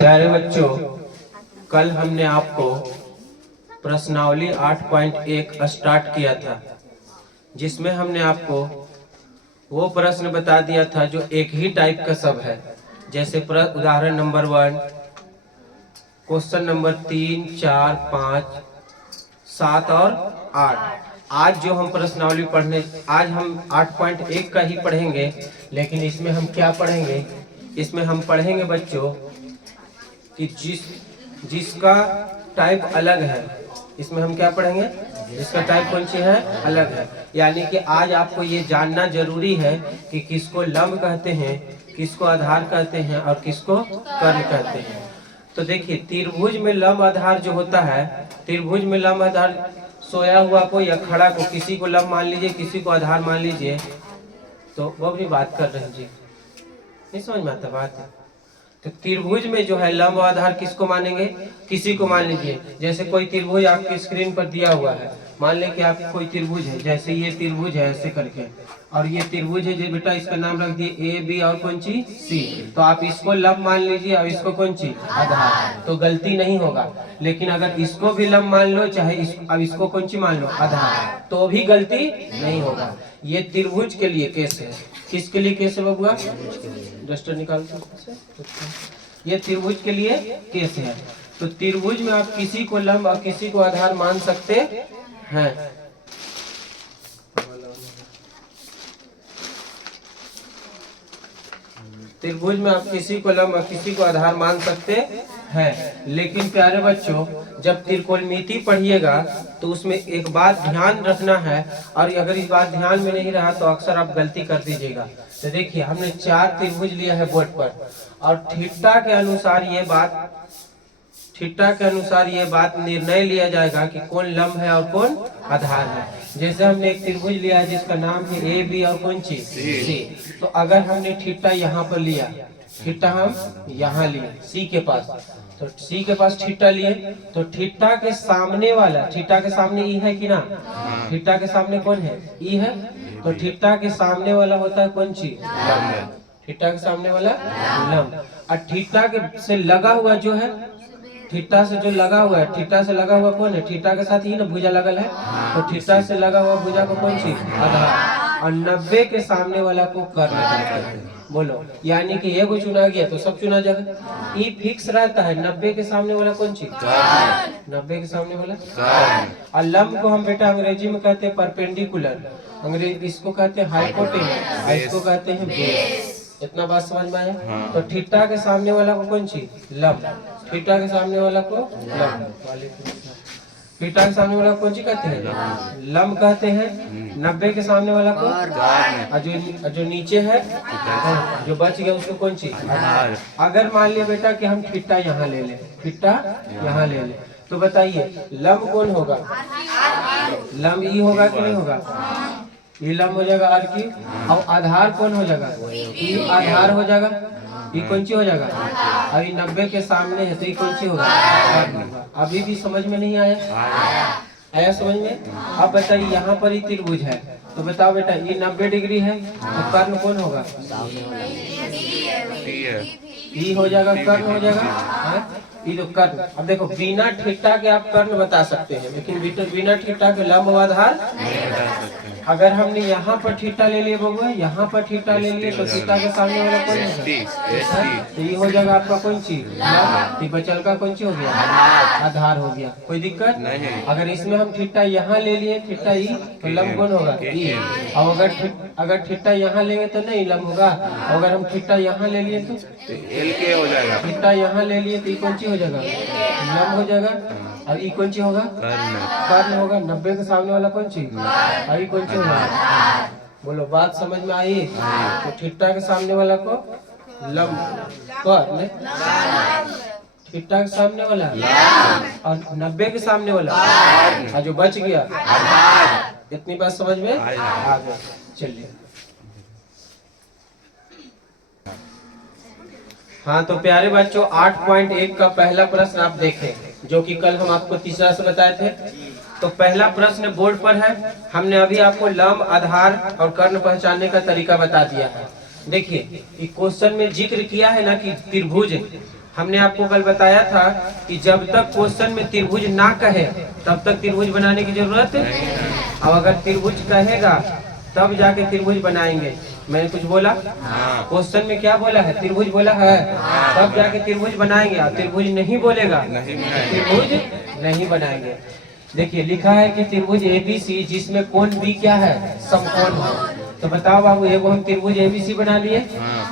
प्यारे बच्चों, कल हमने आपको प्रश्नावली 8.1 स्टार्ट किया था, जिसमें हमने आपको वो प्रश्न बता दिया था जो एक ही टाइप का सब है। जैसे उदाहरण नंबर 1, क्वेश्चन नंबर 3, 4, 5, 7 और 8। आज जो हम प्रश्नावली आज हम 8.1 का ही पढ़ेंगे, लेकिन इसमें हम क्या पढ़ेंगे? इसमें हम पढ़ेंगे बच्चों कि जिसका टाइप अलग है। इसमें हम क्या पढ़ेंगे? जिसका टाइप कौन सी है? अलग है। यानी कि आज आपको ये जानना जरूरी है कि किसको लंब कहते हैं, किसको आधार कहते हैं और किसको कर्ण कहते हैं। तो देखिए, त्रिभुज में लंब आधार जो होता है, त्रिभुज में लंब आधार सोया हुआ को या खड़ा को, किसी को लंब मान लीजिए, किसी को आधार मान लीजिए, तो वो अपनी बात कर रहे हैं जी, नहीं समझ में आता बात? तो त्रिभुज में जो है लंब आधार किसको मानेंगे? किसी को मान लीजिए। जैसे कोई त्रिभुज आपकी स्क्रीन पर दिया हुआ है, मान लें कि आप कोई त्रिभुज है, जैसे ये त्रिभुज है ऐसे करके, और ये त्रिभुज है जो बेटा इसका नाम रख दिए ए बी और कौन सी सी। तो आप इसको लंब मान लीजिए और इसको कौन सी आधार, तो गलती नहीं होगा। लेकिन अगर इसको भी लंब मान लो, चाहे अब इसको कौन सी मान लो आधार, तो भी गलती नहीं होगा। ये त्रिभुज के लिए केस है। किसके लिए केस है बबुआ? डस्टर निकाल दो। ये त्रिभुज के लिए केस है। तो त्रिभुज में आप किसी को लंब और किसी को आधार मान सकते हैं। त्रिभुज में आप किसी को लंब और किसी को आधार मान सकते हैं। लेकिन प्यारे बच्चों, जब त्रिकोणमिति पढ़िएगा तो उसमें एक बात ध्यान रखना है, और अगर इस बात ध्यान में नहीं रहा तो अक्सर आप गलती कर दीजिएगा। तो देखिए, हमने 4 त्रिभुज लिया है बोर्ड पर, और थीटा के अनुसार ये बात निर्णय लिया जाएगा कि कौन लंब है और कौन आधार है। जैसे हमने एक त्रिभुज लिया है जिसका नाम है ए बी और कौन सी सी। तो अगर हमने थीटा यहाँ पर लिया, थीटा हम यहाँ लिए सी के पास, तो सी के पास थीटा लिए, तो थीटा के सामने वाला, थीटा के सामने ई है कि ना? थीटा के सामने कौन है? ई है। तो थीटा के सामने वाला होता है कौन सी? थीटा के सामने वाला लंब। और थीटा के से लगा हुआ जो है, थीटा से जो लगा हुआ है, थीटा से लगा हुआ कौन है? थीटा के साथ ही ना भुजा लगल है, तो थीटा से लगा हुआ भुजा को कौन सी? आधार। और 90 के सामने वाला को कर्ण कहते हैं। बोलो, यानी कि ये को चुना गया तो सब चुना जाएगा। ई फिक्स रहता है। 90 के सामने वाला कौन सी? 90 के सामने वाला। और लंब को हम बेटा अंग्रेजी में कहते हैं परपेंडिकुलर, अंग्रेजी इसको कहते हैं हाइपोटेनस, इसको कहते हैं बेस। इतना बात समझ में आया? तो थीटा के सामने वाला को कौन सी? लंब। थीटा के सामने वाला को लंब। थीटा के सामने वाला कौन सी कहते हैं? लंब कहते हैं। 90 के सामने वाला को, और जो नीचे है जो बच गया उसको कौन सी? आधार। अगर मान लिया बेटा कि हम थीटा यहाँ ले लें, थीटा यहाँ ले लें, तो बताइए लंब कौन होगा? लंब ई होगा कि नहीं होगा? ये लंब हो जाएगा आर की। और आधार कौन हो जाएगा? ई आधार हो जाएगा। ये कौन सी हो जाएगा? अभी 90 के सामने है तो ये कौन सी होगा? अभी भी समझ में नहीं आया समझ में? अब बताइए, यहाँ पर ही त्रिभुज है, तो बताओ बेटा ये 90 डिग्री है, तो कर्ण कौन होगा? ई हो जाएगा, कर्ण हो जाएगा। ये तो कर्ण। अब देखो, बिना थीटा के आप कर्ण बता सकते हैं, लेकिन बिना थीटा के लंब आधार नहीं बता सकते। अगर हमने यहाँ पर थीटा ले लिया बबुआ, यहाँ पर थीटा ले लिए, तो थीटा के सामने वाला कौन होगा? तो ये हो जाएगा आपका कौन सी? लंब। बचल का कौन सी हो गया? आधार हो गया। कोई दिक्कत नहीं। अगर इसमें हम थीटा यहाँ ले लिए, थीटा ई, तो लंब कौन होगा? ई। और अगर थीटा यहाँ लेंगे तो नहीं लंब होगा। अगर हम थीटा यहाँ ले लिए तो एल के हो जाएगा। थीटा यहाँ ले लिए तो ये कौन सी हो जाएगा? लंब हो जाएगा। और ये कौन सी होगा? कर्ण होगा। 90 के सामने वाला कौन सी? और ये कौन सी होगा? बोलो, बात समझ में आई? तो थीटा के सामने वाला को लंब, कर्ण। थीटा के सामने वाला और 90 के सामने वाला, और जो बच गया इतनी बात समझ में आ गई। चलिए, हाँ तो प्यारे बच्चों, 8.1 का पहला प्रश्न आप देखें, जो कि कल हम आपको तीसरा से बताए थे। तो पहला प्रश्न बोर्ड पर है। हमने अभी आपको लंब, आधार और कर्ण पहचानने का तरीका बता दिया है। देखिए कि क्वेश्चन में जिक्र किया है ना कि त्रिभुज, हमने आपको कल बताया था कि जब तक क्वेश्चन में त्रिभुज ना कहे तब तक त्रिभुज बनाने की जरूरत। अब अगर त्रिभुज कहेगा तब जाके त्रिभुज बनाएंगे। मैंने कुछ बोला? क्वेश्चन में क्या बोला है? त्रिभुज बोला है, तब जाके त्रिभुज बनाएंगे। और त्रिभुज नहीं बोलेगा त्रिभुज नहीं बनाएंगे। देखिए लिखा है कि त्रिभुज एबीसी जिसमें कोण बी क्या है? समकोण है। तो बताओ बाबू, एगो हम त्रिभुज एबीसी बना लिए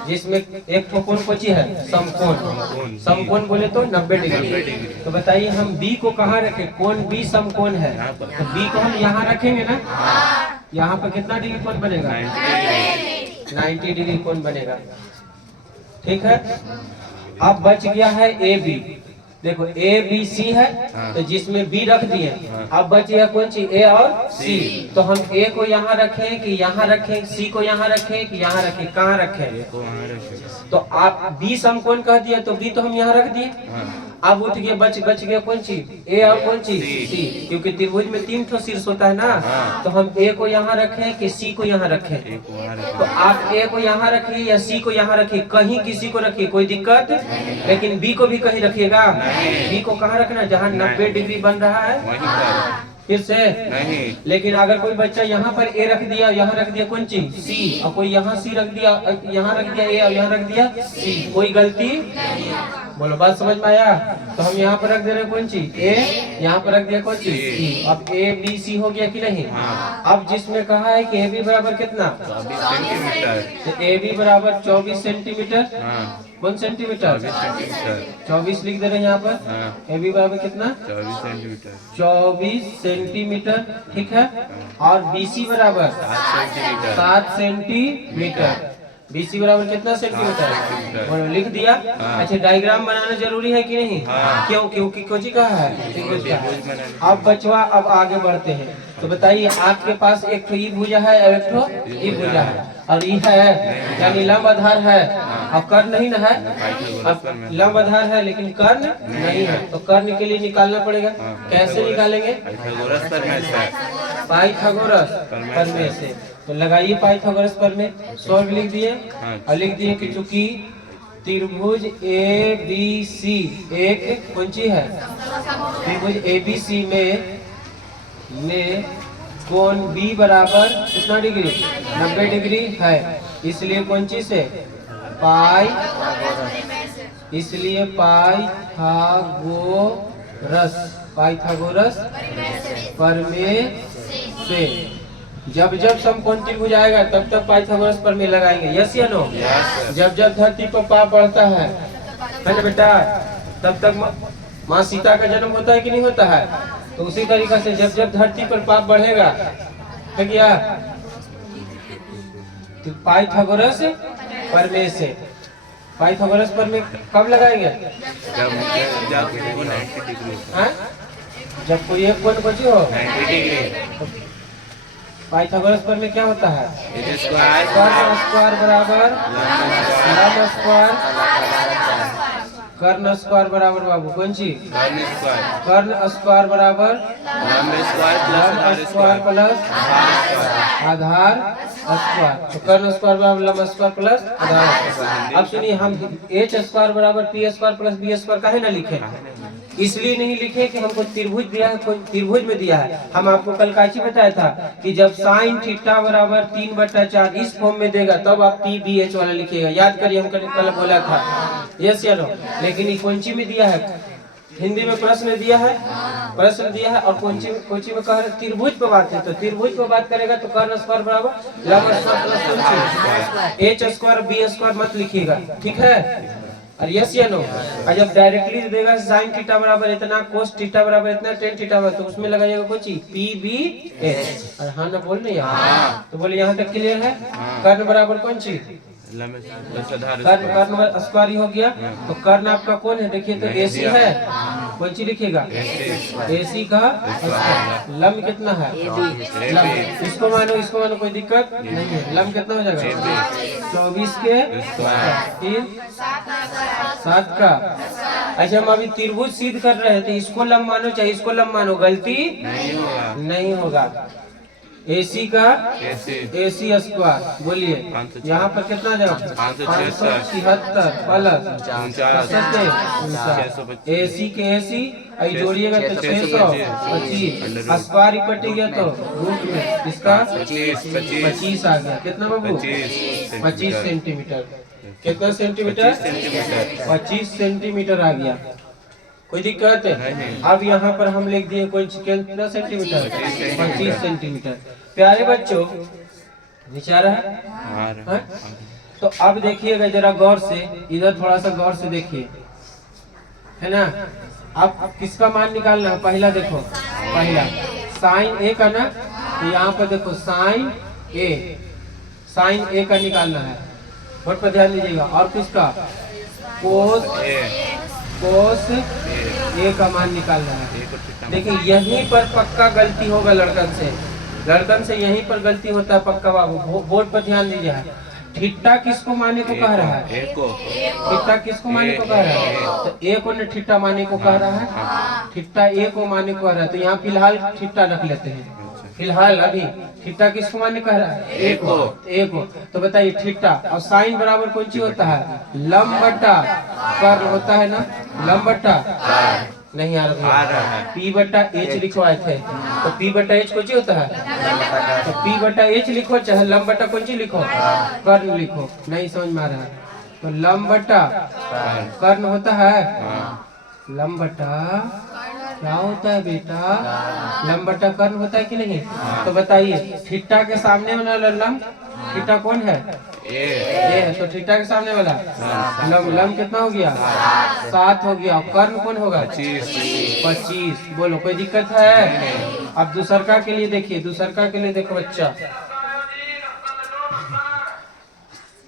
जिसमें एक तो कोण कोची है? समकोण। समकोण बोले तो 90 डिग्री। तो बताइए हम बी को कहाँ रखें? कोण बी समकोण है तो बी को हम यहाँ रखेंगे ना। यहाँ पर कितना डिग्री कोण बनेगा? 90 डिग्री कोण बनेगा। ठीक है। अब बच गया है ए बी। देखो ए बी सी है तो जिसमें बी रख दिए। अब बच गया कौन सी? ए और सी। तो हम ए को यहाँ रखें कि यहाँ रखें? सी को यहाँ रखें कि यहाँ रखें? कहाँ रखें? तो आप बी समकोण कह दिया तो बी तो हम यहाँ रख दिए। अब उठ गया बच गया कौन सी? ए और कौन सी? सी। क्योंकि त्रिभुज में 3 ठो शीर्ष होता है ना। तो हम ए को यहाँ रखें कि सी को यहाँ रखें? तो आप ए को यहाँ रखिए या सी को यहाँ रखिए, कहीं किसी को रखिए, कोई दिक्कत। लेकिन बी को भी कहीं रखिएगा। बी को कहाँ रखना? जहाँ 90 डिग्री बन रहा है फिर से नहीं। लेकिन अगर कोई बच्चा यहाँ पर ए रख दिया, यहाँ रख दिया कौन चीज? सी, और कोई यहाँ सी रख दिया, यहाँ रख दिया ए और यहाँ रख दिया सी, कोई गलती? बोलो, बात समझ में आया? तो हम यहाँ पर रख दे रहे कौन चीज? ए, यहाँ पर रख दिया कौन चीज? सी। अब ए बी सी हो गया कि नहीं? अब जिसमें कहा है कि ए बी बराबर कितना? 24 सेंटीमीटर। तो ए बी बराबर 24 सेंटीमीटर। कौन सेंटीमीटर? 24 लिख दे रहे हैं यहाँ पर। ए बी बराबर कितना? 24 सेंटीमीटर। 24 सेंटीमीटर। ठीक है। और बी सी बराबर 7 सेंटीमीटर। बीसी बराबर कितना सेंटीमीटर? लिख दिया। अच्छा, डायग्राम बनाना जरूरी है कि नहीं? क्यों? क्योंकि कोची कहा है। अब बचवा, अब आगे बढ़ते हैं। तो बताइए आपके पास एक तो ई भुजा है और एक तो ई भुजा है, और ई है यानी लंब आधार है और कर्ण नहीं ना है। अब लंब आधार है लेकिन कर्ण नहीं है, तो कर्ण के लिए निकालना पड़ेगा। कैसे निकालेंगे? पाइथागोरस प्रमेय से। तो लगाइए पाइथागोरस प्रमेय। सॉल्व लिख दिए और लिख दिए कि चूंकि त्रिभुज ए बी सी एक कौन सी है? त्रिभुज ए बी सी में कोण बी बराबर कितना डिग्री? 90 डिग्री है। इसलिए कौन सी से? इसलिए पाइथागोरस प्रमेय से जब समकोण त्रिभुज आएगा तब तक पाइथागोरस प्रमेय लगाएंगे। यस या नो? जब धरती पर पाप बढ़ता है ना बेटा, तब तक माँ सीता का जन्म होता है कि नहीं होता है? तो उसी तरीका से जब धरती पर पाप बढ़ेगा है क्या? तो पाइथागोरस प्रमेय से। पाइथागोरस प्रमेय कब लगाएंगे? जब कोई एक कोण बची हो 90 डिग्री। पाइथागोरस प्रमेय क्या होता है? कर्ण स्क्वायर बराबर लंब स्क्वायर। कर्ण स्क्वायर बराबर बाबू कौन सी? कर्ण स्क्वायर बराबर लंब स्क्वायर प्लस आधार स्क्वायर। तो कर्ण स्क्वायर बराबर लंब स्क्वायर प्लस आधार स्क्वायर। अब सुनिए, हम एच स्क्वायर बराबर P square plus B square काहे ना लिखे? इसलिए नहीं लिखे कि हमको त्रिभुज दिया है, कोई त्रिभुज में दिया है। हम आपको कल काची बताया था कि जब साइन थीटा बराबर 3/4 इस फॉर्म में देगा तब आप पी बी एच वाला लिखिएगा। याद करिए, हम कल बोला था। यस या नो? लेकिन ये कौन सी में दिया है? हिंदी में प्रश्न दिया है, और कोची में कह रहे त्रिभुज पर बात है। तो त्रिभुज पर बात करेगा तो कर्ण स्क्वायर बराबर लंब square plus H square B square मत लिखिएगा। ठीक है? और यस या नो? और जब डायरेक्टली देगा साइन थीटा बराबर इतना, कोस थीटा बराबर इतना, टेन थीटा बराबर, तो उसमें लगाइएगा कोई चीज पी बी एच। और हाँ ना बोल रहे यार? तो बोले यहाँ तक क्लियर है? कर्ण बराबर कौन चीज? कर्ण स्क्वायर हो गया। तो कर्ण आपका कौन है? देखिए तो एसी है। कौन सी लिखिएगा? एसी का लंब कितना है? लंब इसको मानो कोई दिक्कत नहीं है। लंब कितना हो जाएगा? 24 के 7 का। अच्छा, हम अभी त्रिभुज सिद्ध कर रहे हैं तो इसको लंब मानो चाहे इसको लंब मानो, गलती नहीं होगा। AC का AC स्क्वायर बोलिए यहाँ पर कितना जाओ 576 प्लस 49 AC के AC आई जोड़िएगा तो 625 स्क्वायर कट गया तो रूट में इसका 25 आ गया। कितना बाबू 25 सेंटीमीटर। कितना सेंटीमीटर 25 सेंटीमीटर आ गया। कोई दिक्कत है? अब यहाँ पर हम लिख दिए कोई कितना सेंटीमीटर 25 सेंटीमीटर। प्यारे बच्चों नीचे आ रहा है? तो अब देखिएगा जरा गौर से, इधर थोड़ा सा गौर से देखिए, है ना। अब किसका मान निकालना है? पहला देखो, पहला साइन ए का ना, तो यहाँ पर देखो साइन ए का निकालना है। बोर्ड पर ध्यान दीजिएगा। और किसका? कोस ए का मान निकालना है। देखिए यहीं पर पक्का गलती होगा लड़कन से यहीं पर गलती होता है पक्का बाबू। बोर्ड पर ध्यान दीजिए। थीटा किसको माने को कह रहा है? थीटा किसको माने को कह रहा है? तो ए को ने थीटा माने को कह रहा है। थीटा ए को माने को कह रहा है, तो यहाँ फिलहाल थीटा रख लेते हैं। फिलहाल अभी थीटा किसको माने कह रहा है? ए को। तो बताइए थीटा और साइन बराबर कौन सी होता है? लंब बटा कर्ल होता है ना। लंब बटा नहीं आ रहा है। P बटा H लिखवाए थे, तो P बटा H कौन सी होता है? तो P बटा H लिखो, चाहे लंब बटा कौन सी लिखो, कर्ण लिखो। नहीं समझ में आ रहा है तो लंब बटा कर्ण होता है। लंब बटा क्या होता है बेटा? लंब बटा कर्ण होता है कि नहीं? तो बताइए थीटा के सामने वाला लंब, थीटा कौन है? ए है। तो थीटा के सामने वाला लंब कितना हो गया? 7 हो गया। कर्ण कौन होगा? 25। बोलो कोई दिक्कत है? अब दूसरका के लिए देखिए, दूसरका के लिए देखो बच्चा,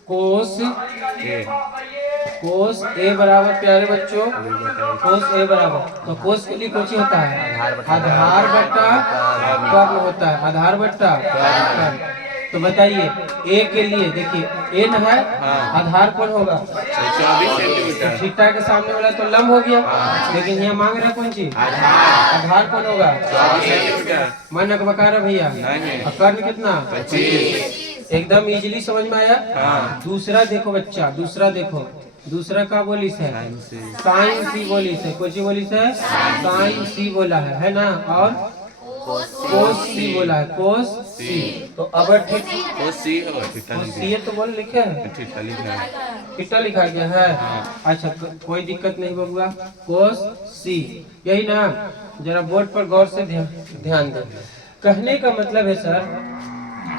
कोस ए बराबर, प्यारे बच्चों कोस ए बराबर, तो कोस के लिए कौन सी होता है? आधार बट्टा कर्ण होता है। आधार बट्टा कर्ण। तो बताइए ए के लिए देखिए ए न है, आधार कौन होगा? 24 सेंटीमीटर। थीटा के सामने वाला तो लंब हो गया, लेकिन यहाँ मांग रहा है कौन सी? आधार कौन होगा? 24 सेंटीमीटर। मन बका रहा भैया। कर्ण कितना? 25। एकदम इजीली समझ में आया। दूसरा देखो बच्चा, दूसरा देखो, दूसरा का बोलिस है? साइन सी बोलिस है। कौन सी बोलिस है? साइन सी बोला है ना। और कोस सी बोला है, कोस सी। तो अब कोस सी तो बोल लिखे है, थीटा लिखा गया है। अच्छा कोई दिक्कत नहीं बबुआ। कोस सी यही ना। जरा बोर्ड पर गौर से ध्यान दो। कहने का मतलब है सर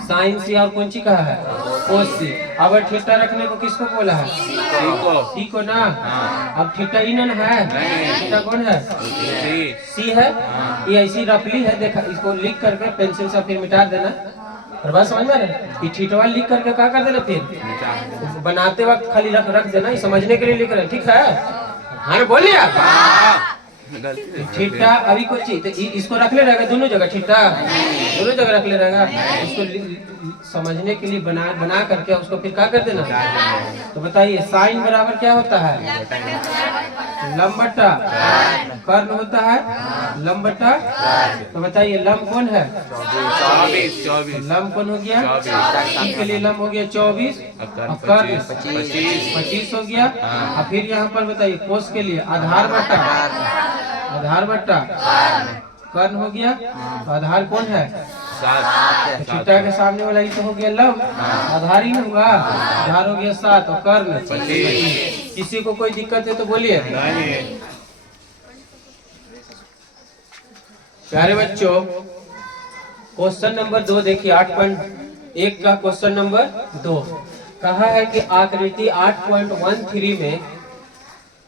साइन सी और कौन सी कहा है? कोस सी। अब थीटा रखने को किसको बोला है? सी को ना। अब थीटा इन है, थीटा कौन है? सी है। ये ऐसी रफली है, देखा इसको लिख करके पेंसिल से फिर मिटा देना। और बात समझ में आ रहा है? थीटा लिख करके क्या कर देना, फिर बनाते वक्त खाली रख देना, समझने के लिए लिख रहे, ठीक है? हाँ बोलिए आप। थीटा अभी कुछ चीज तो इसको रख ले रहेगा दोनों जगह, थीटा दोनों जगह रख ले रहेगा। इसको समझने के लिए बना करके उसको फिर क्या कर देना। तो बताइए साइन बराबर क्या होता है? लंब बटा कर्ण होता है। लंब बटा, तो बताइए लंब कौन है? 24। लंब कौन हो गया? के लिए लंब हो गया 24 और कर्ण 25 हो गया। और फिर यहाँ पर बताइए कोस के लिए आधार बट्टा कर्ण हो गया। तो आधार कौन है? थीटा के सामने वाला ही तो हो गया लंब, आधार ही होगा। आधार हो गया 7 और कर्ण 25। किसी को कोई दिक्कत है तो बोलिए। प्यारे बच्चों क्वेश्चन नंबर 2 देखिए, 8.1 का क्वेश्चन नंबर 2 कहा है कि आकृति 8.13 में,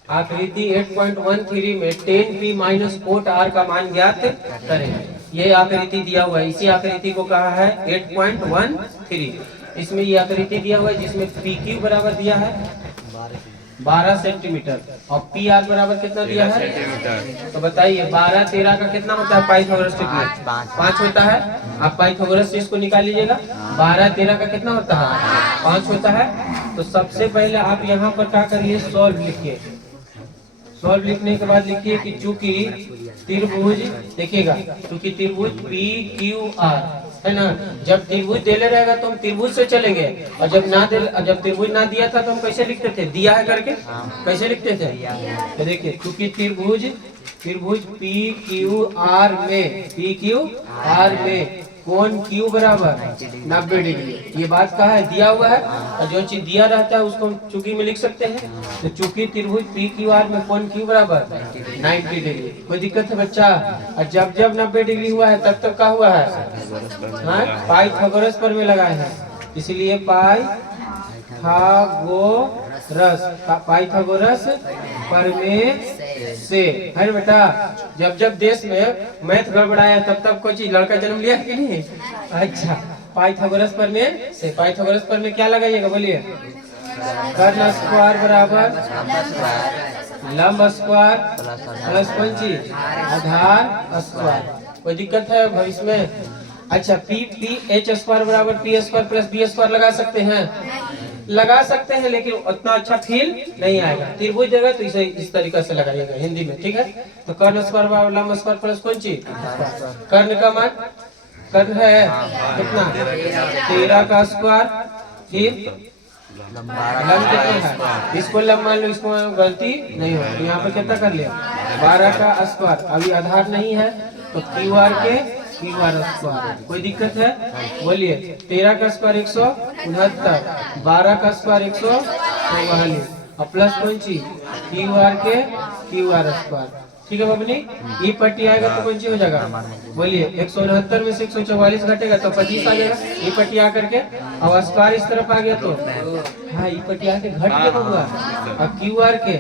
आकृति 8.13 में 10p माइनस 4r का मान ज्ञात करें। ये आकृति दिया हुआ है, इसी आकृति को कहा है 8.13। इसमें ये आकृति दिया हुआ है जिसमें PQ बराबर दिया है 12 सेंटीमीटर और PR बराबर कितना दिया है? तो बताइए 12 13 का कितना होता है? पाइथागोरस ट्रिपलेट 5 होता है। आप पाइथागोरस से इसको निकाल लीजिएगा। 12 13 का कितना होता है? 5 होता है। तो सबसे पहले आप यहाँ पर क्या करिए, सॉल्व लिखिए। सॉल्व लिखने के बाद लिखिए कि चूंकि त्रिभुज, देखिएगा चूंकि त्रिभुज PQR है ना। जब त्रिभुज देले रहेगा तो हम त्रिभुज से चलेंगे, और जब त्रिभुज ना दिया था तो हम कैसे लिखते थे, दिया है करके कैसे लिखते थे। तो देखिए क्योंकि त्रिभुज पी क्यू आर में कोण क्यू बराबर 90 डिग्री, ये बात कहा है, दिया हुआ है। और जो चीज दिया रहता है उसको हम चुकी में लिख सकते हैं। तो चूंकि त्रिभुज पी क्यू आर में कोण क्यू बराबर 90 डिग्री, कोई दिक्कत है बच्चा। और जब 90 डिग्री हुआ है तब का हुआ है, पाइथागोरस पर में लगाए हैं, इसलिए पाइथागोरस प्रमेय से है ना बेटा। जब देश में मैथ गड़बड़ाया तब कोई चीज लड़का जन्म लिया कि नहीं। अच्छा, पाइथागोरस प्रमेय से, पाइथागोरस प्रमेय क्या लगाइएगा बोलिए, कर्ण स्क्वायर बराबर लंब स्क्वायर प्लस कौन चीज, आधार स्क्वायर। कोई दिक्कत है भविष्य में। अच्छा, पी एच स्क्वायर बराबर P square plus B square लगा सकते हैं, लेकिन उतना अच्छा फील नहीं आएगा। त्रिभुज देगा तो इसे इस तरीके से लगाइएगा हिंदी में, ठीक है। तो कर्ण स्क्वायर बराबर लंब स्क्वायर प्लस कौन चीज, कर्ण का मान, कर्ण है कितना 13 का स्क्वायर, फिर लंब कितना है, इसको लंब मान लो, इसको गलती नहीं हो, यहाँ पर कितना कर लिया 12 का स्क्वायर। अभी आधार नहीं है तो क्यू आर स्क्वायर। कोई दिक्कत है बोलिए। 13 का स्क्वायर 169, 12 का स्क्वायर 144 और प्लस कौन चीज क्यू आर स्क्वायर, ठीक है बबनी। ई पट्टी आएगा तो कौन सी हो जाएगा बोलिए, 169 में से 144 घटेगा तो 25 आ जाएगा। ई पट्टी आकर के और स्क्वायर इस तरफ आ गया तो हाँ, ई पट्टी आके घट के होगा, और क्यू आर के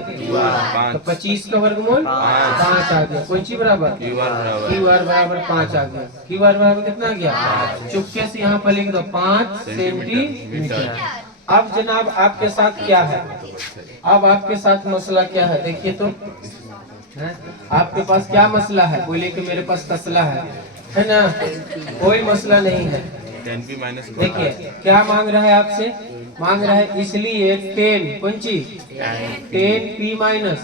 तो 25 का वर्गमूल 5 आ गया। कौन सी बराबर, क्यू आर बराबर 5 आ गया। क्यू आर बराबर कितना आ गया, चुपके से यहाँ पर लिख दो 5 सेंटीमीटर। अब जनाब आपके साथ क्या है, अब आपके साथ मसला क्या है देखिए तो, आपके पास क्या मसला है, बोले कि मेरे पास तसला है ना, कोई मसला नहीं है। देखिए क्या मांग रहा है आपसे, मांग रहा है इसलिए 10 कौन चीज 10 P minus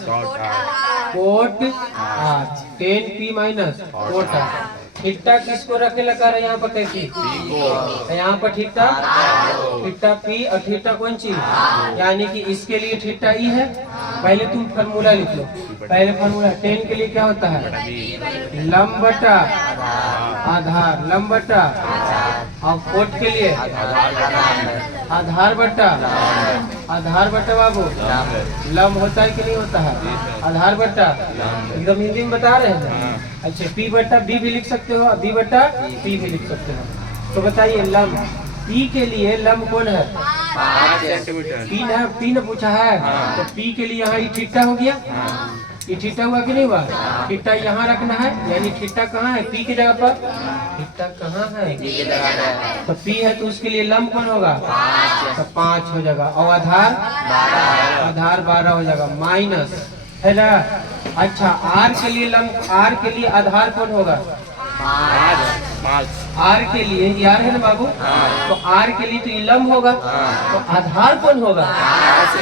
cot 8, 10 P minus cot 8। Theta किसको रखे लगा रहे यहाँ पर, कैसी यहाँ पर थीटा पी और थीटा कौन चीज, यानी कि इसके लिए थीटा ई है। पहले तुम फार्मूला लिख लो, पहले फार्मूला 10 के लिए क्या होता है लंब बटा आधार, लंब बटा, और कोट के लिए आधार बटा बाबू लंब होता है कि नहीं होता है, आधार बटा, एकदम हिंदी में बता रहे हैं। अच्छा, पी बटा बी भी लिख सकते हो, बी बटा पी भी लिख सकते हो। तो बताइए लंब पी के लिए लंब कौन है 5 सेंटीमीटर, पी ने पूछा है तो पी के लिए यहाँ थीटा हो गया, ये थीटा हुआ कि नहीं हुआ, थीटा यहाँ रखना है, यानी थीटा कहाँ है पी की जगह पर, थीटा कहाँ है तो पी है, तो उसके लिए लंब कौन होगा तो 5 हो जाएगा, और आधार 12 हो जाएगा, माइनस है ना। अच्छा, आर के लिए लंब, आर के लिए आधार कौन होगा 5, आर के लिए यार है ना बाबू, तो आर के लिए तो ये लंब होगा, तो आधार कौन होगा,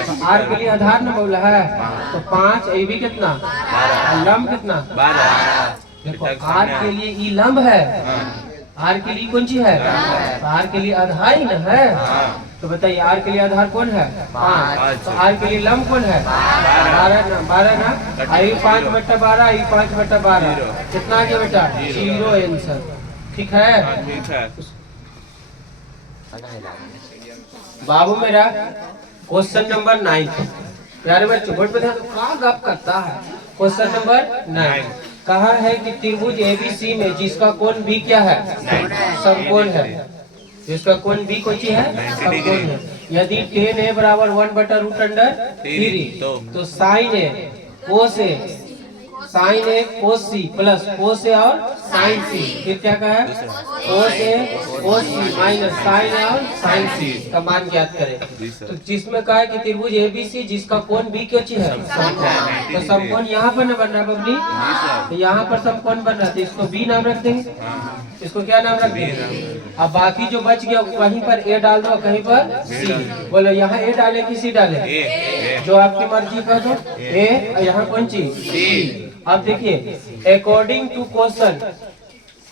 तो आर के लिए आधार ना बोला है, तो 5 ये भी कितना, लंब कितना 12। देखो आर के लिए ये लंब है, आर के लिए कौन सी है, तो आर के लिए आधार ही ना है। तो बताइए आर के लिए आधार कौन है 5, तो आर के लिए लंब कौन है 12 ना, आई 5 बटा 12, आई 5 बटा 12, कितना आ गया बेटा 0 आंसर, ठीक है। बाबू मेरा क्वेश्चन नंबर 9, प्यारे बच्चों बोर्ड पे ध्यान दो, कहाँ गप करता है। क्वेश्चन नंबर 9 कहा है कि त्रिभुज एबीसी में जिसका कोण भी क्या है समकोण है, जिसका कोण भी कोई है समकोण है। यदि tan a बराबर 1/√3 तो sin a cos a sine A cos C plus cos A और साइन सी, फिर क्या कहा है कोस ए कोस सी माइनस साइन ए और साइन सी का मान ज्ञात करें। तो जिसमें कहा है कि त्रिभुज एबीसी जिसका कोण बी क्या चीज है समकोण, तो समकोण यहाँ पर न बन रहा बबली, तो यहाँ पर समकोण बन रहा है, तो इसको बी नाम रख देंगे, इसको क्या नाम रख देंगे। अब बाकी जो बच गया कहीं पर ए डाल दो, कहीं पर सी, बोलो यहाँ ए डाले कि सी डाले, जो आपकी मर्जी कर दो, ए यहाँ कौन चीज सी। अब देखिए अकॉर्डिंग टू क्वेश्चन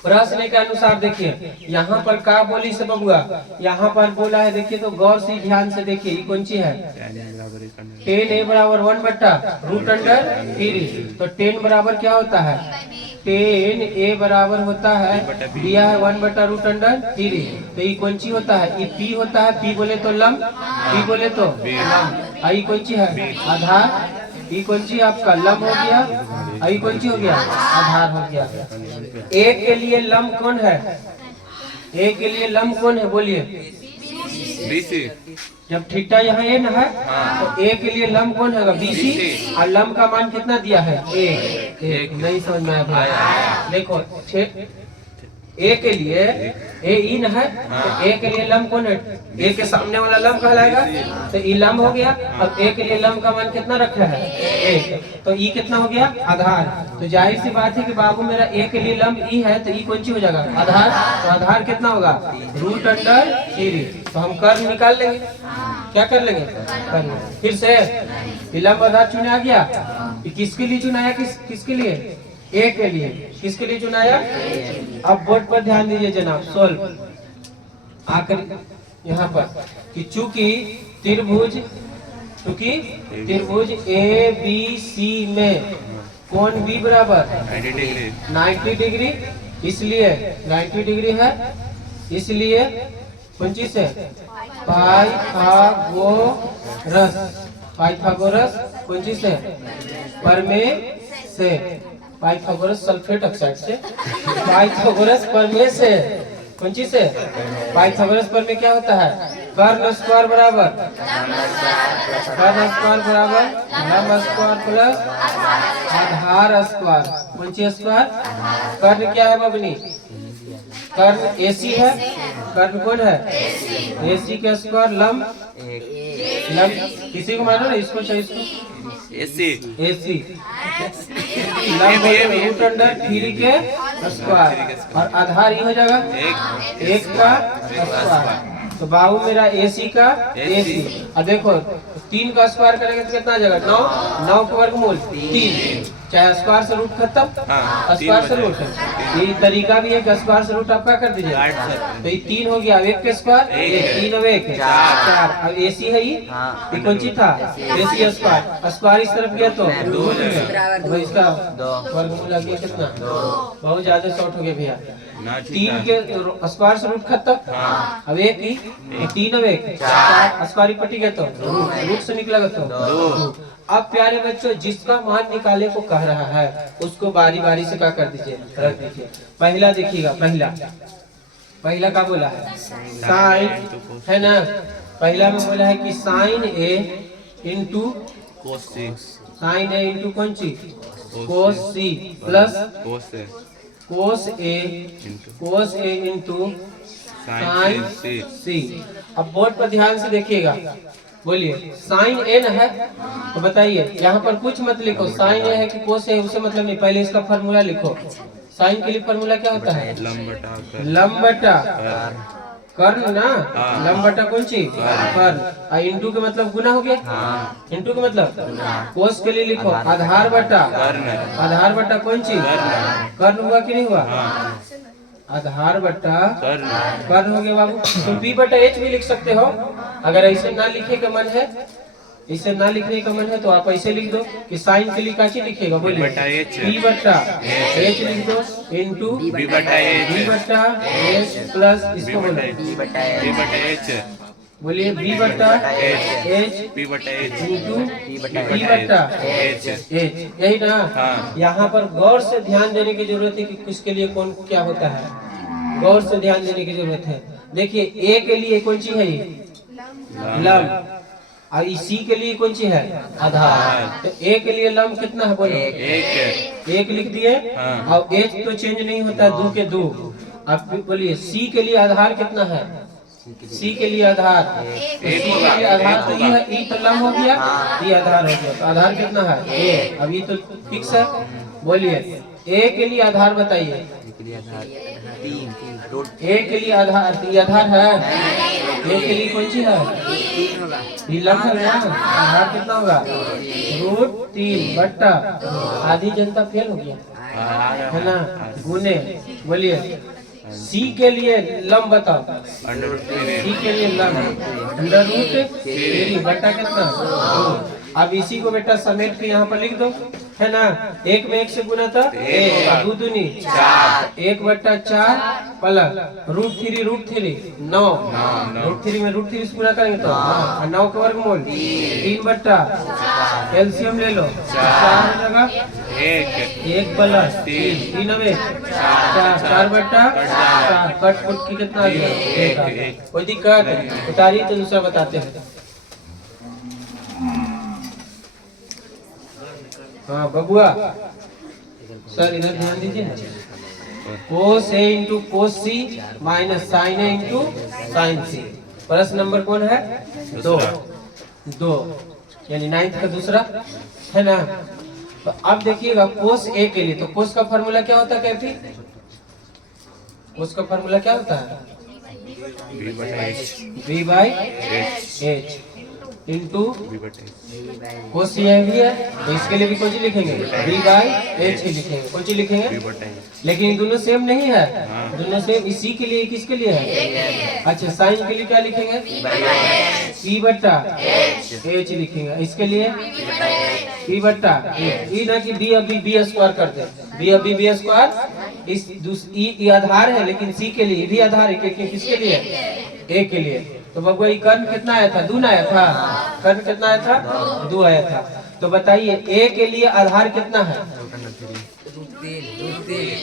प्रश्न के अनुसार देखिए यहाँ पर का बोली से बबुआ, यहाँ पर बोला है, देखिए तो गौर से ध्यान से देखिए, ये कौन सी है, 10a बराबर 1/√3। तो 10 बराबर क्या होता है, 10a बराबर होता है, दिया है 1/√3। तो ये कौन सी होता है, ये p होता है, p बोले तो लंब, p बोले तो लंब। आई कौन सी है, आधार। ये कौन सी आपका लंब हो गया, आई कौन सी हो गया, आधार हो गया। ए के लिए लंब कौन है, ए के लिए लंब कौन है, बोलिए। BC। जब थीटा यहाँ ए न है तो ए के लिए लंब कौन है, BC। और लंब का मान कितना दिया है, ए। नहीं समझ में आया, देखो ए के लिए ए इन है, तो ए के लिए लंब कौन है, ए के सामने वाला लंब कहलाएगा, तो ई लंब हो गया। अब ए के लिए लंब का मान कितना रखा है, ए, तो ई कितना हो गया, आधार। तो जाहिर सी बात है कि बाबू मेरा ए के लिए लंब ई है, तो ई कौन सी हो जाएगा, आधार। तो आधार कितना होगा, √3। तो हम कर्व निकाल लेंगे, क्या कर लेंगे, कर्व। फिर से लंब आधार चुना गया, किसके लिए चुनाया, किसके लिए, ए के लिए। किसके लिए चुनाया, अब बोर्ड पर ध्यान दीजिए जनाब, सोल्व आकर यहाँ पर कि चूंकि त्रिभुज ए बी सी में कोण बी बराबर 90 डिग्री, इसलिए 90 डिग्री है, इसलिए कौन चीज है, पाइथागोरस कौन चीज है, प्रमेय से, पाइथागोरस सल्फेट ऑक्साइड से, पाइथागोरस प्रमेय से, कौन चीज से, पाइथागोरस प्रमेय क्या होता है, कर्ण स्क्वायर बराबर लंब स्क्वायर प्लस आधार स्क्वायर, कौन सी स्क्वायर, कर्ण क्या है बबनी, कर्ण AC है, कर्ण कौन है, AC के स्क्वायर लंब किसी को मानो ना, इसको चाहिए, इसको AC लंब √3 के स्क्वायर, और आधार ये हो जाएगा 1 का स्क्वायर। तो बाबू मेरा AC का AC, और देखो 3 का स्क्वायर करेंगे तो कितना आ जाएगा, 9 का वर्गमूल 3, चाहे स्क्वायर से रूट खत्म, स्क्वायर से रूट। ये तरीका भी है कि स्क्वायर से रूट आप क्या कर दीजिए, तो ये 3 हो गया, 1 के स्क्वायर 3 और 1 4। अब AC है, ये कौन सी था, AC स्क्वायर, स्क्वायर इस तरफ गया तो 2, इसका वर्गमूल आ गया कितना, बहुत ज्यादा शॉर्ट हो गया भैया। 3 के स्क्वायर से रूट खत्म, अब 1 ही 3 और 1 4, स्क्वायर पट्टी गया तो रूट से निकला तो 2। अब प्यारे बच्चों, जिसका मान निकाले को कह रहा है उसको बारी बारी से क्या कर दीजिए, रख दीजिए। पहला देखिएगा, पहला क्या बोला है, साइन है ना, पहला में बोला है कि साइन ए इंटू कौन सी, कोस सी प्लस कोस ए इंटू साइन सी। अब बोर्ड पर ध्यान से देखिएगा, बोलिए साइन ए न है, तो बताइए यहाँ पर कुछ मत लिखो, साइन ए है कि कोस ए, उससे मतलब नहीं, पहले इसका फॉर्मूला लिखो। साइन के लिए फॉर्मूला क्या होता है, लंब बटा कर्ण ना, लंब बटा कौन सी, कर्ण। इंटू के मतलब गुना हो गया, इंटू के मतलब कोस के लिए लिखो आधार बटा कौन सी, कर्ण हुआ कि नहीं हुआ, आधार बटा कर्ण हो गया बाबू। तो b बटा h भी लिख सकते हो, अगर ऐसे ना लिखे का मन है, इसे ना लिखने का मन है तो आप ऐसे लिख दो कि साइन के लिए काची लिखेगा, बोलिए b बटा h लिख दो इंटू b बटा h प्लस इसको बोलो बोलिए b बटा h इंटू b बटा h, यही ना। यहाँ पर गौर से ध्यान देने की जरूरत है कि किसके लिए कौन क्या होता है, गौर से ध्यान देने की जरूरत है। देखिए a के लिए कौन सी है, लंब, और सी के लिए कौन सी है, आधार। तो a के लिए लंब कितना है, बोलो एक लिख दिए, और h तो चेंज नहीं होता, 2 के 2। अब बोलिए c के लिए आधार कितना है, c के लिए आधार, तो c के लिए आधार तो ये तो लंब हो गया, ये आधार हो गया, तो आधार कितना है a। अब ये तो फिक्स है, बोलिए a के लिए आधार बताइए, a के लिए आधार, ये आधार है, a के लिए कौन सी है, ये लंब है ना, आधार कितना होगा, √3 बट्टा आधी जनता फेल हो गया है ना, बोलिए सी के लिए लंब बताओ। सी के लिए लंब अंडर रूट 3 बटा कितना 2। अब इसी को बेटा समेट के यहाँ पर लिख दो, है ना। 1 में 1 से गुना था 1, 2 दूनी 4, 1 बटा 4 प्लस √3 9, √3 में √3 से गुना करेंगे तो 9 का वर्गमूल 3 बटा कैल्शियम ले लो 4 हो जाएगा 1 प्लस 3 में 4 बटा 4 कट फुट की कितना आ गया 1। कोई दिक्कत उतारी तो दूसरा बताते हैं। हाँ बबुआ सर इधर ध्यान दीजिए ना। कोस ए इंटू कोस सी माइनस साइन ए इंटू साइन सी। प्रश्न नंबर कौन है 2 यानी 9th का दूसरा, है ना। तो अब देखिएगा कोस ए के लिए, तो कोस का फार्मूला क्या होता है कैफी? कोस का फार्मूला क्या होता है b by h into cos ये भी है, तो इसके लिए भी कौन सी लिखेंगे b बाई h ही लिखेंगे। कौन सी लिखेंगे? लेकिन दोनों सेम नहीं है, दोनों सेम। इसी के लिए किसके लिए है? अच्छा साइन के लिए क्या लिखेंगे c बटा h लिखेंगे। इसके लिए b बटा e ना कि b अभी b स्क्वायर करते हैं, b अभी b स्क्वायर। इस e आधार है लेकिन c के लिए भी आधार है, किसके लिए a के लिए। तो बबुआ कर्ण कितना आया था 2 आया था, कर्ण कितना आया था 2 आया था। तो बताइए a के लिए आधार कितना है?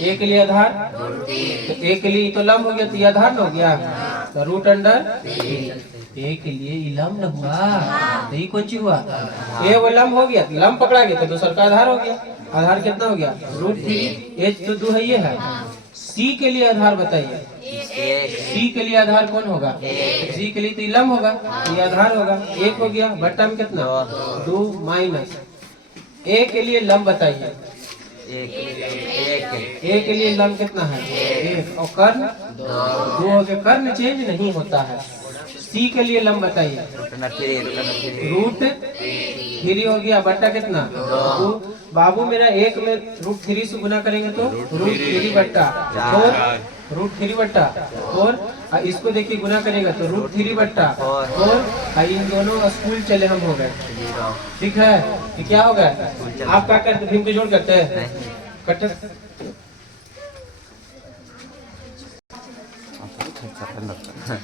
a के लिए आधार तो a के लिए तो लंब हो गया, तो ये आधार न हो गया, तो रूट अंडर a के लिए लंब न हुआ, तो ये कौन सी हुआ a वो लंब हो गया, लंब पकड़ा गया तो दूसरा का आधार हो गया। आधार कितना हो गया √3, h तो 2 है ये है। c के लिए आधार बताइए, c के लिए आधार कौन होगा? c के लिए तो लंब होगा, ये आधार होगा 1 हो गया बट्टा में कितना 2 माइनस a के लिए लंब बताइए। a के लिए लंब कितना है 1 और कर्ण 2 हो गया, कर्ण चेंज नहीं होता है। c के लिए लंब बताइए √3 हो गया बट्टा कितना 2। बाबू मेरा 1 में √3 से गुना करेंगे तो √3 बट्टा 4, √3 बट्टा 4। इसको देखिए गुना करेगा तो √3 बट्टा 4। इन दोनों स्कूल चले हम हो गए, ठीक है। ये क्या हो गया? आप क्या करते भीम के जोड़ करते हैं कट।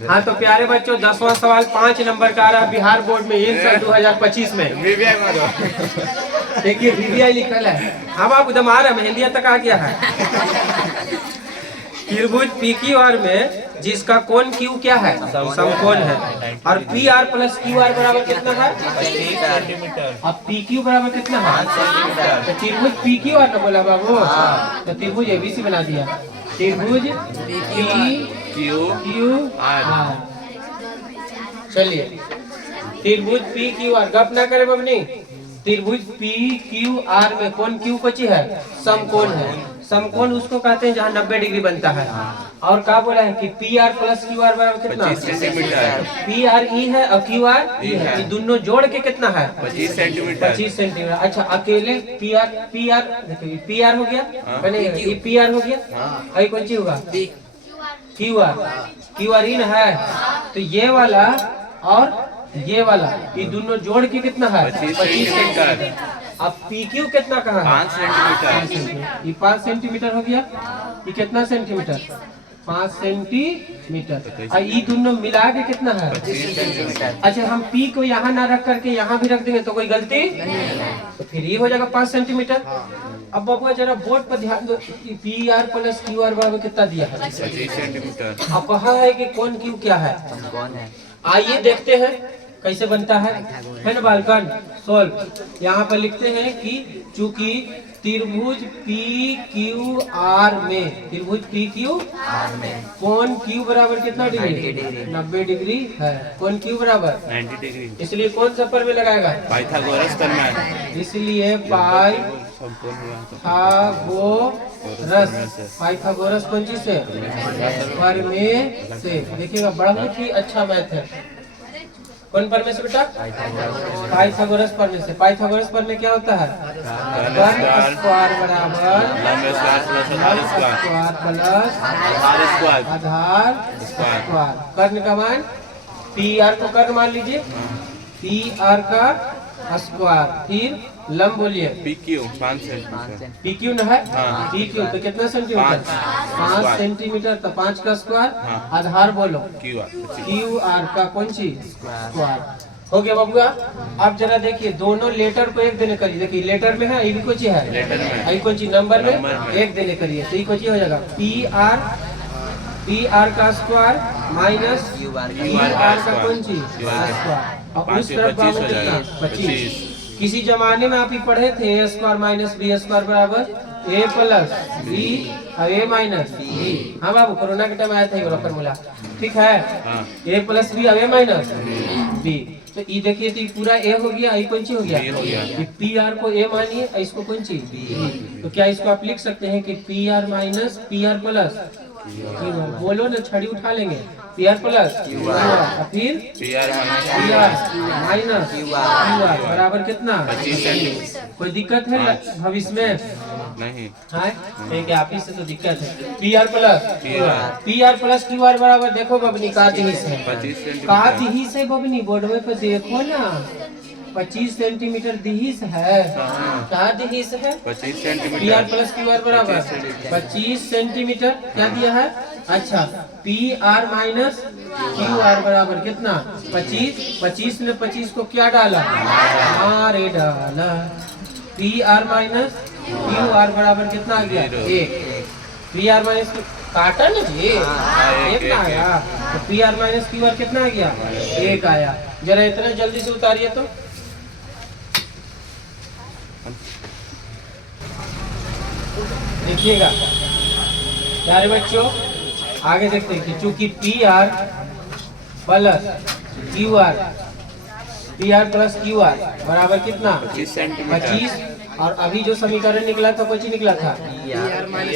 हाँ तो प्यारे बच्चों 10वां सवाल 5 नंबर का आ रहा है बिहार बोर्ड में इन साल 2025 में। देखिए VVI लिखल है, हम आप एकदम आ रहा है मेहंदिया तक आ गया है। त्रिभुज PQR में जिसका कोण Q क्या है समकोण है, और PR प्लस QR बराबर कितना है 25 सेंटीमीटर। अब PQ बराबर कितना है 5 सेंटीमीटर। तो त्रिभुज PQR ना बोला बाबू, तो त्रिभुज ABC बना दिया, त्रिभुज PQR। चलिए त्रिभुज PQR गप ना करे बबनी। त्रिभुज PQR में कौन Q बची है समकोण है। समकोण उसको कहते हैं जहाँ 90 डिग्री बनता है। और क्या बोला है कि PR प्लस QR बराबर कितना 25 सेंटीमीटर। PR E है और QR E है, ये दोनों जोड़ के कितना है 25 सेंटीमीटर। 25 सेंटीमीटर। अच्छा अकेले PR देखिए PR हो गया बनेगा, ये PR हो गया, अभी कौन सी होगा QR E है। तो ये वाला और ये वाला ये दोनों जोड़ के कितना है 25 सेंटीमीटर। अब PQ कितना कहा है 5 सेंटीमीटर। ये 5 सेंटीमीटर हो गया, ये कितना सेंटीमीटर 5 सेंटीमीटर। और ये दोनों मिला के कितना है 25 सेंटीमीटर। अच्छा हम P को यहाँ ना रख करके यहाँ भी रख देंगे तो कोई गलती, तो फिर ये हो जाएगा 5 सेंटीमीटर। अब बबुआ जरा बोर्ड पर ध्यान दो, PR प्लस QR बराबर कितना दिया है 25 सेंटीमीटर। अब कहा है कि कौन Q क्या है, आइए देखते हैं कैसे बनता है ना बालकन सोल्व। यहाँ पर लिखते हैं कि चूंकि त्रिभुज PQR में कोण Q बराबर कितना डिग्री 90 डिग्री है। कोण Q बराबर 90 डिग्री, इसलिए कौन सा पर में लगाएगा पाइथागोरस करना है। इसलिए पाइथागोरस कौन चीज से पर में से। देखिएगा बहुत ही अच्छा मैथ है। कौन प्रमेय से बेटा? पाइथागोरस प्रमेय से। पाइथागोरस प्रमेय क्या होता है? कर्ण स्क्वायर बराबर लंब स्क्वायर प्लस आधार स्क्वायर प्लस आधार स्क्वायर आधार स्क्वायर। कर्ण का मान पी आर को कर्ण मान लीजिए, पी आर का स्क्वायर, फिर लंब बोलिए PQ 5 सेंटीमीटर। पी क्यू न है, हाँ। पी क्यू तो कितना सेंटीमीटर? 5 सेंटीमीटर, तो 5 का स्क्वायर। हाँ। आधार बोलो QR क्यू आर का कौन चीज? स्क्वायर। हो गया बबुआ। अब जरा देखिए दोनों लेटर को एक देने करिए। देखिए लेटर में है, ये भी कुछ है, लेटर में ये कौन चीज? नंबर नंबर में में। एक देने करिए, तो ये कौन चीज हो जाएगा? पी आर का स्क्वायर माइनस क्यू आर का कौन चीज? स्क्वायर। और उस तरफ बाबू कितना? 25। किसी जमाने में आप ही पढ़े थे ए स्क्वायर माइनस बी स्क्वायर बराबर ए प्लस बी और ए माइनस बी। हाँ बाबू, कोरोना के टाइम आया था ये वाला फॉर्मूला, ठीक है? हाँ। ए प्लस बी और ए माइनस बी। तो ये देखिए, तो ये पूरा ए हो गया, ये कौन सी हो गया? B हो गया। ये पी आर को ए मानिए, इसको कौन सी? तो क्या इसको आप लिख सकते हैं कि P R minus P R plus Q R? बोलो ना, छड़ी उठा लेंगे। P R plus Q R, फिर PR P R minus Q R बराबर कितना? 25 सेंटीमीटर। कोई दिक्कत है भविष्य में? नहीं। है क्या? आप ही से तो दिक्कत है। P R plus Q R बराबर देखो बबनी का दिहिस है, 25 का सेंटीमीटर। दिहिस है बबनी, बोर्डवे पे देखो ना, 25 सेंटीमीटर दिहिस है। क्या दिहिस है? 25 P R centimetre. Plus Q R बराबर 25 सेंटीमीटर। क्या दिया है? अच्छा, P R minus Q R बराबर कितना? 25। 25 ने 25 को क्या डाला? अरे डाला। P R minus Q R बराबर कितना आ गया? 1। पी आर माइनस काटा ना जी, एक ना आया, तो P R minus Q R कितना आ गया? 1 आया। जरा इतना जल्दी से उतारिए तो। देखिएगा प्यारे बच्चों, आगे देखते हैं कि चूंकि P R plus Q R, P R plus Q R बराबर कितना? 25 सेंटीमीटर। 25। और अभी जो समीकरण निकला था कौन निकला था? P R minus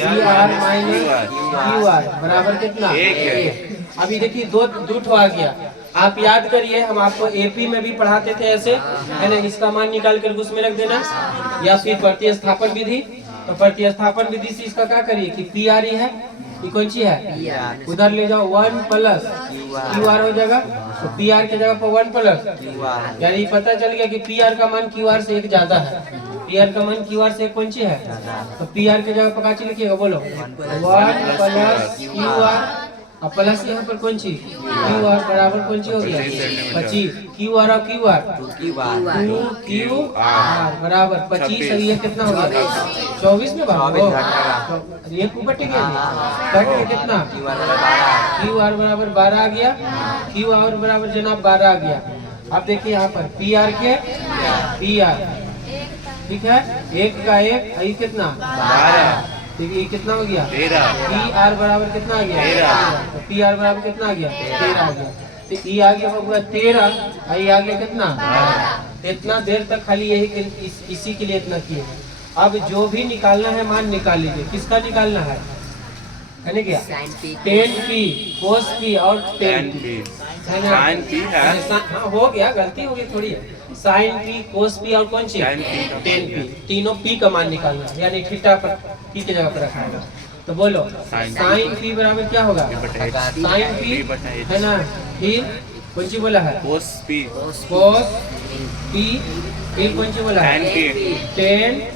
Q R बराबर कितना? 1। अभी देखिए दो ठो आ गया। आप याद करिए, हम आपको एपी में भी पढ़ाते थे ऐसे, है ना? इसका मान निकाल कर उसमें रख देना, या फिर प्रतिस्थापन विधि। तो प्रतिस्थापन विधि से इसका क्या करिए कि पी आर ही है, ये कौन सी है? उधर ले जाओ 1 प्लस क्यू आर हो जाएगा, तो पी आर के जगह पर 1 प्लस, यानी पता चल गया कि पी आर का मान क्यू आर से 1 ज्यादा है। पी आर का मान क्यू आर से 1 कौन सी है? तो पी आर के जगह पर क्या लिखिएगा? बोलो 1 प्लस क्यू आर, और प्लस यहाँ पर कौन सी? क्यू आर बराबर कौन सी हो गया? 25। क्यू आर और क्यू आर, क्यू आर बराबर 25। और ये कितना हो गया? 24 में बाबू, ये ऊपर टिक गया, कट के कितना? क्यू आर बराबर 12 आ गया। क्यू आर बराबर जनाब 12 आ गया। अब देखिए यहाँ पर पी आर के पी आर, ठीक है, 1 का 1, ये कितना? 12। ठीक है, ये कितना हो गया? 13। पी आर बराबर कितना आ गया? 13। तो पी आर बराबर कितना आ गया? 13 आ गया। तो ये आ गया होगा 13, ये आ गया कितना? 12। इतना देर तक खाली यही इसी के लिए इतना किए। अब जो भी निकालना है मान निकाल लीजिए। किसका निकालना है? है क्या? 10 पी कोस पी और 10 पी, है ना? साइन पी है। हाँ, हो गया, गलती हो गई थोड़ी। साइन पी कोस पी और कौन सी? 10 पी। तीनों पी का मान निकालना है, यानी थीटा पर पी की जगह पर रखा है। तो बोलो साइन पी बराबर क्या होगा? साइन पी, है ना? फिर कौन सी बोला है? कोस पी। कोस पी, फिर कौन सी बोला है? 10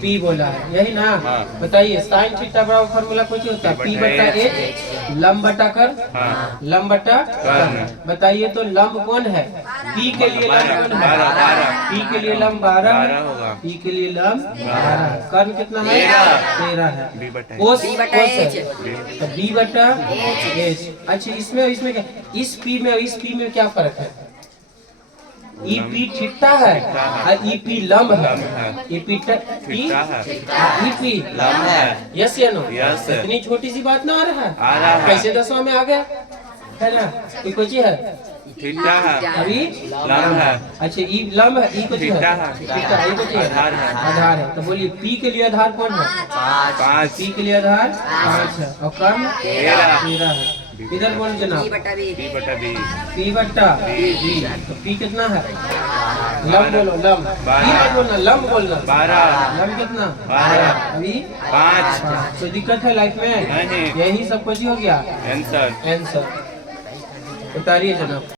पी बोला है, यही ना? हाँ। बताइए साइन थीटा बराबर फॉर्मूला कौन सी होता है? पी बटा एच, लंब बटा कर, हाँ। लंब बटा कर। बताइए तो लंब कौन है? पी के लिए लंब कौन है? 12। पी के लिए लंब 12 होगा। पी के लिए लंब 12। कर्ण कितना है? 13 है। बी बटा कोस बी बटा एच। तो बी बटा एच। अच्छा, इसमें क्या? इस पी में और इस पी में क्या फर्क है? ई पी थीटा है और ई पी लंब है। ई पी थीटा है। ई पी लंब है। यस या नो? यस। इतनी छोटी सी बात ना आ रहा है? आ रहा है। कैसे 10वां में आ गया, है ना? ये कुछ है थीटा है। अभी लंब है। अच्छा, ई लंब है, ई कुछ थीटा है, है। थीटा, ये कुछ है, आधार है। आधार है। तो बोलिए पी के लिए आधार कौन है? 5। पी के लिए आधार 5 है और कर्ण 13 है। इधर बोल जनाब। बी बटा बी। पी बट्टा बी। तो पी कितना है? लम बोलो लम। पी मत बोलना, लम बोलना। 12। लम कितना? 12। अभी 5। कोई दिक्कत है लाइफ में? नहीं। यही सब कुछ ही हो गया आंसर। आंसर। उतारिए जनाब।